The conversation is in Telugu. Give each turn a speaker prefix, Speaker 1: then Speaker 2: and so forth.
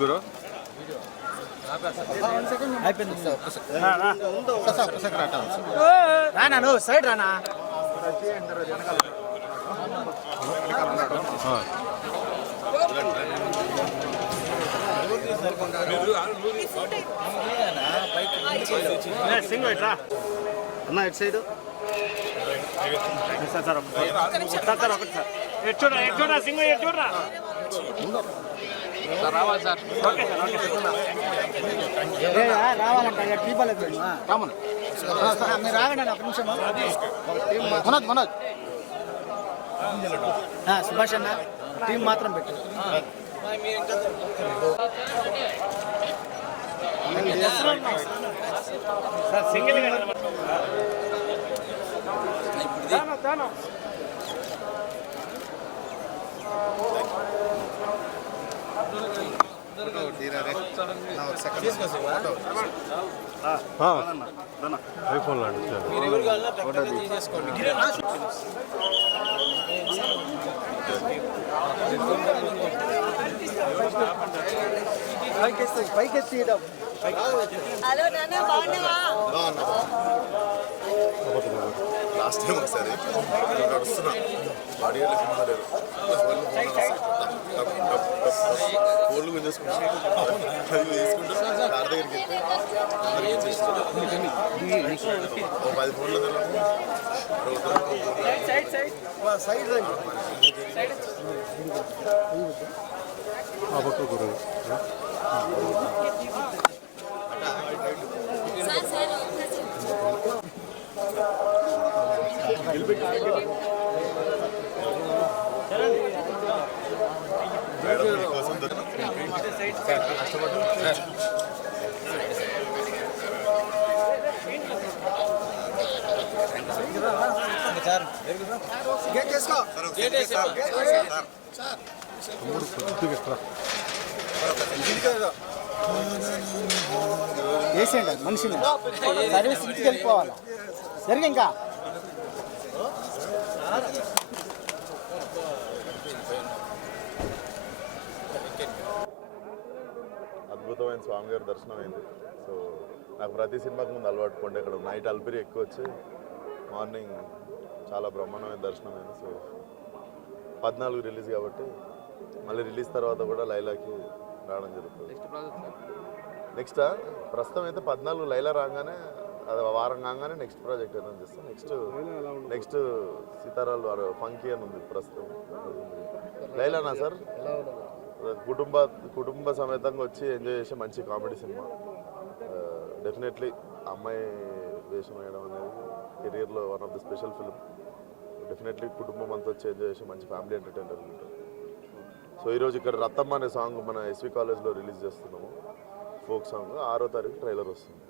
Speaker 1: గురు
Speaker 2: అయిపోయింది రానా నువ్వు సైడ్ రానా
Speaker 3: సింగ్ అన్న ఇటు side. Sir sir sir sir ఒకటి సార్ ఎటు చూడరా ఎటు చూడరా సింగ్ ఎటు చూడరా
Speaker 4: రావాలి సార్
Speaker 3: ఓకే సార్ ఓకే
Speaker 2: మీరు రాగండి ఒక నిమిషం మనోజ్ మనోజ్ సుభాష్ అన్న టీం మాత్రం పెట్టు
Speaker 3: సార్ సింగిల్
Speaker 1: ఐఫోన్ లాంటి
Speaker 2: పైకెత్తి పైకెత్తి ఇద్దాం.
Speaker 5: హలో నాన్న బాగున్నావా
Speaker 6: లాస్ట్ టైం ఒకసారి. నేను నడుస్తున్నా బాడీ లేదు. ఫోన్లు గుంజేసుకుంటా అది వేసుకుంటూ కార్ దగ్గరికి వెళ్తే. ఓ పది ఫోన్లు
Speaker 1: ఆ పక్క గురు
Speaker 5: సార్ సార్
Speaker 6: మేడం మీకోసం దొరికిన
Speaker 1: తమ్ముడు కొద్దిగా
Speaker 2: వేసేయండి మనిషిని. సర్వీస్ ఇంటికి వెళ్ళిపోవాలి. జరిగి ఇంకా?
Speaker 6: అద్భుతమైన స్వామి గారి దర్శనం అయింది. సో నాకు ప్రతి సినిమాకి ముందు అలవాటు కొండే ఇక్కడ నైట్ అల్పిరి ఎక్కువ వచ్చి మార్నింగ్ చాలా బ్రహ్మాండమైన దర్శనం అయింది. సో పద్నాలుగు రిలీజ్ కాబట్టి మళ్ళీ రిలీజ్ తర్వాత కూడా లైలాకి రావడం జరుగుతుంది. నెక్స్ట్ ప్రస్తుతం అయితే పద్నాలుగు లైలా రాగానే అది వారం కాగానే నెక్స్ట్ ప్రాజెక్ట్ ఏదైనా చేస్తాం. నెక్స్ట్ నెక్స్ట్ సీతారాలు వారు ఫంకీ అని ఉంది ప్రస్తుతం. లైలానా సార్? కుటుంబ కుటుంబ సమేతంగా వచ్చి ఎంజాయ్ చేసే మంచి కామెడీ సినిమా. డెఫినెట్లీ అమ్మాయి వేషం వేయడం అనేది కెరియర్లో one of the special film definitely కుటుంబం అంతా వచ్చి ఎంజాయ్ చేసే మంచి ఫ్యామిలీ ఎంటర్టైనర్ ఉంటుంది సో ఈరోజు ఇక్కడ రత్తమ్మ అనే సాంగ్ మన ఎస్వి కాలేజ్లో రిలీజ్ చేస్తున్నాము. ఫోక్ సాంగ్ ఆరో తారీఖు ట్రైలర్ వస్తుంది.